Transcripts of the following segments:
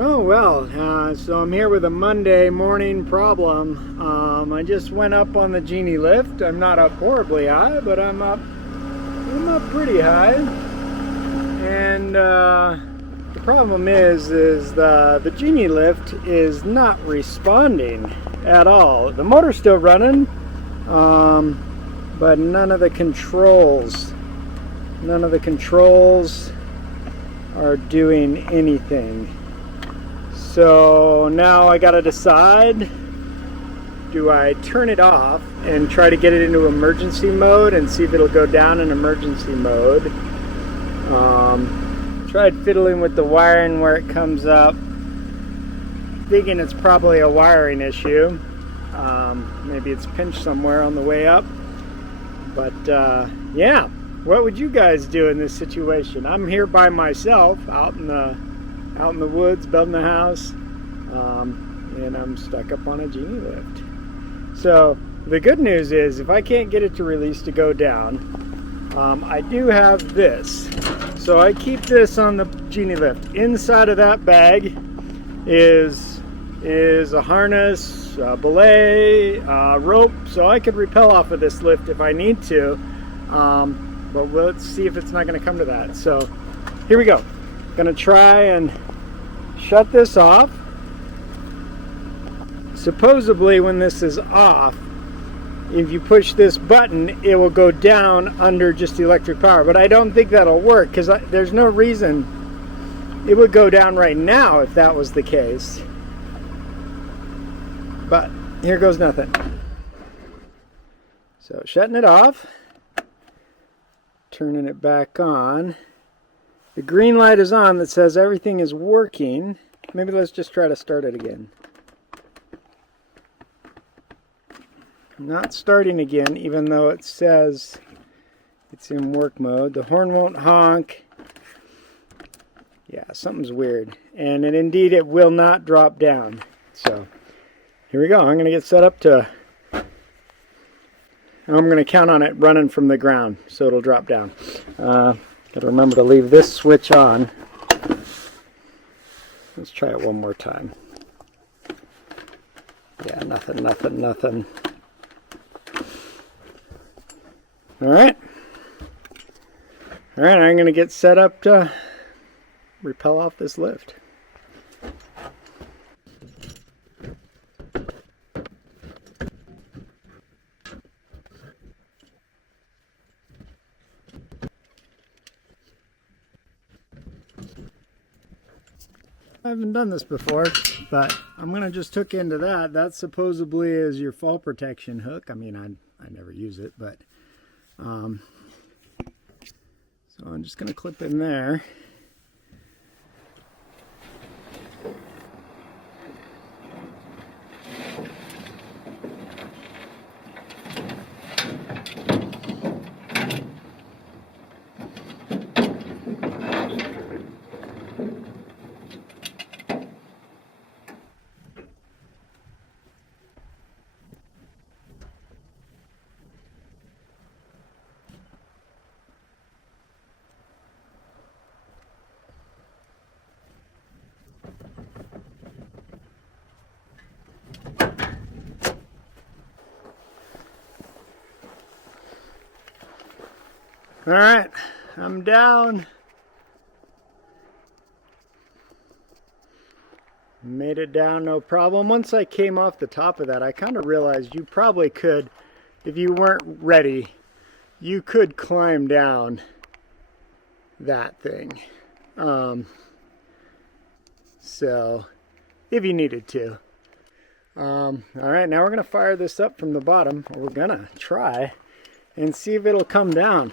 Oh well, so I'm here with a Monday morning problem. I just went up on the Genie lift. I'm not up horribly high, but I'm up pretty high. And the problem is the Genie lift is not responding at all. The motor's still running, but none of the controls are doing anything. So now I gotta decide, do I turn it off and try to get it into emergency mode and see if it'll go down in emergency mode. Tried fiddling with the wiring where it comes up, thinking it's probably a wiring issue. Maybe it's pinched somewhere on the way up. But yeah, what would you guys do in this situation? I'm here by myself out in the woods building a house, and I'm stuck up on a Genie lift. So the good news is, if I can't get it to release to go down, I do have this. So I keep this on the Genie lift. Inside of that bag is a harness, a belay, rope, so I could rappel off of this lift if I need to. But let's see if it's not going to come to that. So here we go. Gonna try and shut this off. Supposedly when this is off, if you push this button, it will go down under just the electric power. But I don't think that'll work, because there's no reason it would go down right now if that was the case. But here goes nothing. So shutting it off, turning it back on. The green light is on that says everything is working. Maybe let's just try to start it again. Not starting again, even though it says it's in work mode. The horn won't honk. Yeah, something's weird. And indeed, it will not drop down. So here we go. I'm going to get set up to... I'm going to count on it running from the ground, so it'll drop down. Got to remember to leave this switch on. Let's try it one more time. Yeah, nothing. Alright, I'm going to get set up to rappel off this lift. I haven't done this before, but I'm going to just hook into that. That supposedly is your fall protection hook. I mean, I never use it, but so I'm just going to clip in there. Alright, I'm down. Made it down, no problem. Once I came off the top of that, I kind of realized you probably could, if you weren't ready, you could climb down that thing. So, if you needed to. Alright, now we're going to fire this up from the bottom, or we're going to try, and see if it'll come down.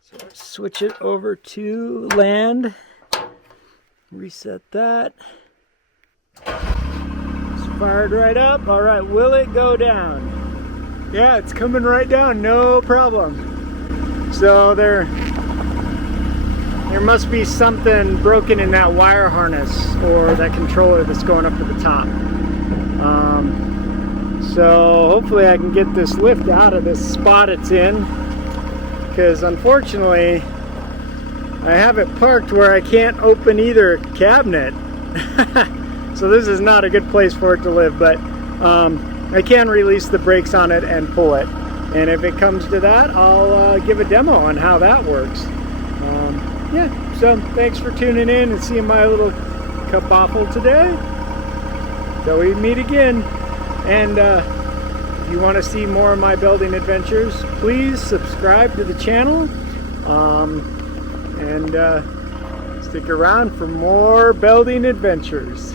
So switch it over to land, reset that. It's fired right up. All right, will it go down? Yeah, it's coming right down, no problem. So there must be something broken in that wire harness or that controller that's going up to the top. So hopefully I can get this lift out of this spot it's in, because unfortunately I have it parked where I can't open either cabinet. So this is not a good place for it to live, but I can release the brakes on it and pull it. And if it comes to that, I'll give a demo on how that works. Yeah, so thanks for tuning in and seeing my little kerfuffle today. Till we meet again. And if you want to see more of my building adventures, please subscribe to the channel. And stick around for more building adventures.